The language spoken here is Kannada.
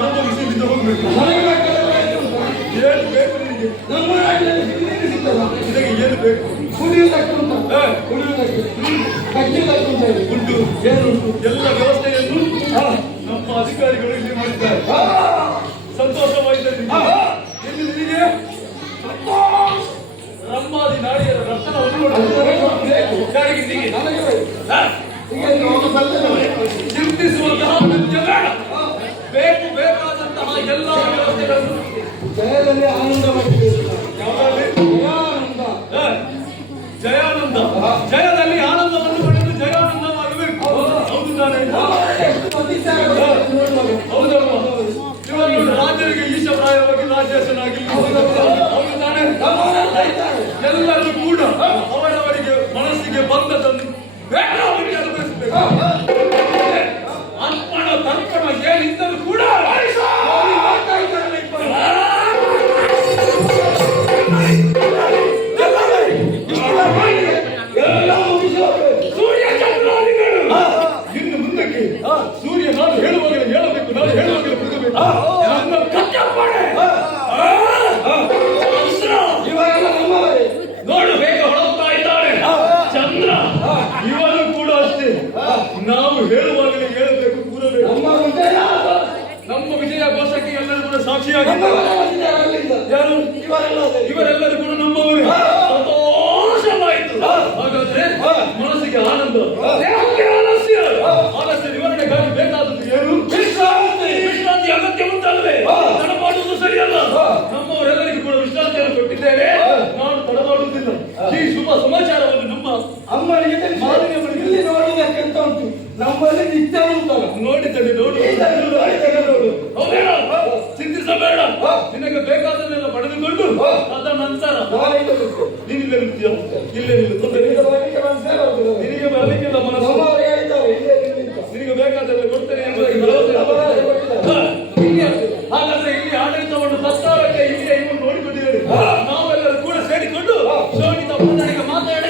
ಅನುಭವಿಸಿ ನಿಂತು ಹೋಗ್ಬೇಕು. ಏನು ಬೇಕು ನಿನಗೆ? ನಮ್ಮ ರಾಜ್ಯದಲ್ಲಿ ಸಿಗ್ತದ ನಿನಗೆ ಏನು ಬೇಕು? ಕುಡಿಯುವುದಕ್ಕೆ ಉಂಟು, ಕುಡಿಯುವುದಕ್ಕೆ ಕಚ್ಚುವುದಕ್ಕೆ ಉಂಟು, ಏನುಂಟು ಎಲ್ಲ ವ್ಯವಸ್ಥೆಯನ್ನು ನಮ್ಮ ಅಧಿಕಾರಿಗಳು ಇಲ್ಲಿ ಮಾಡಿದ್ದಾರೆ. ಸಂತೋಷವಾಯಿತು ಇಲ್ಲಿ ನಿನಗೆ ರಂಭಾದಿ ನಾಡಿಯರ ರಕ್ತವನ್ನು ಚಿಂತಿಸುವಂತಹ ಬೇಕು ಬೇಕಾದಂತಹ ಎಲ್ಲ ವ್ಯವಸ್ಥೆಗಳನ್ನು ಜಯದಲ್ಲಿ ಆನಂದ ಜಯಾನಂದ ಜಯದಲ್ಲಿ ಆನಂದವನ್ನು ಪಡೆದು ಜಯಾನಂದವಾಗಬೇಕು. ಹೌದು ತಾನೇ? ಹೌದಲ್ವಾ? ಇವರು ರಾಜರಿಗೆ ಈಶಪ್ರಾಯವಾಗಿ ರಾಜೇಶನಾಗಿ ಹೌದು ತಾನೇ? ಎಲ್ಲರೂ ಕೂಡ ಅವರವರಿಗೆ ಮನಸ್ಸಿಗೆ ಬಂದದನ್ನು ಬೇಕಾದವರಿಗೆ ಅನುಭವಿಸಬೇಕು. ಅರ್ಪಣ ತರ್ಪಣ ಏನಿದ್ದರೂ ಕೂಡ ಸೂರ್ಯ ಚಂದ್ರಾದಿಗಳು ಇನ್ನು ಮುಂದಕ್ಕೆ ಸೂರ್ಯ ನಾನು ಹೇಳುವಾಗಲೇ ಹೇಳಬೇಕು, ನಾನು ಹೇಳುವಾಗಲೇ ಬಿಡಬೇಕು. ನೋಡು ಬೇಗ ಹೊರಡ್ತಾ ಇದ್ದಾನೆ ಚಂದ್ರ. ಇವನು ಕೂಡ ಅಷ್ಟೇ, ನಾವು ಹೇಳುವಾಗಲೇ ಹೇಳಬೇಕು, ಕೂರಬೇಕು. ನಮ್ಮ ವಿಜಯ ಘೋಷಕ್ಕೆ ಎಲ್ಲರೂ ಕೂಡ ಸಾಕ್ಷಿಯಾಗಿದ್ದಾರೆ. ಯಾರು? ಇವರೆಲ್ಲರೂ ಕೂಡ ನಮ್ಮವರೇ. ಸಂತೋಷವಾಯಿತು. ಹಾಗಾದ್ರೆ ಮನಸ್ಸಿಗೆ ಆನಂದ, ಆಲಸ್ಯ ನಿವಾರಣೆಗಾಗಿ ಬೇಕಾದದ್ದು ಏನು? ವಿಶ್ರಾಂತಿ ಅಗತ್ಯ ಉಂಟಲ್ವೇ? ತಡ ಮಾಡುವುದು ಸರಿಯಲ್ಲ. ನಮ್ಮವರೆಲ್ಲರಿಗೂ ಕೂಡ ವಿಶ್ರಾಂತಿಯನ್ನು ಕೊಟ್ಟಿದ್ದೇವೆ. ನಾನು ತಡ ಮಾಡುವುದಿಲ್ಲ. ಈ ಶುಭ ಸಮಾಚಾರವನ್ನು ನಮ್ಮ ಅಮ್ಮನಿಗೆ ಇಲ್ಲಿ ನೋಡುವುದಕ್ಕೆಂತ ಉಂಟು, ನಮ್ಮಲ್ಲಿ ನಿತ್ಯ ಉಂಟಲ್ಲ. ನೋಡಿದ್ದೇನೆ, ನೋಡು. ಹೌದೇನೋ? ಚಿಂತಿಸಬೇಡ. ನಿನಗೆ ಬೇಕಾದನ್ನೆಲ್ಲ ಪಡೆದುಕೊಂಡು ಅದ ನಂತರ ನೀನಿಲ್ಲ ನಿತ್ಯ ಇಲ್ಲೇ ನಿನಗೆ ಬರಲಿಕ್ಕಿಲ್ಲ ಮನಸ್ಸು. ನಿನಗೆ ಬೇಕಾದೆಲ್ಲ ಕೊಡ್ತೇನೆ ಹಾಗಾದ್ರೆ ಇಲ್ಲಿ ಆಡಳಿತವನ್ನು ಸತ್ತಾರಕ್ಕೆ ಇಲ್ಲಿಯೇ ಇವನ್ನು ನೋಡಿಕೊಂಡಿದ್ದೇವೆ. ನಾವೆಲ್ಲರೂ ಕೂಡ ಸೇರಿಕೊಂಡು ಶೋಣಿತ ಪ್ರಧಾನಿಗೆ ಮಾತಾಡಿ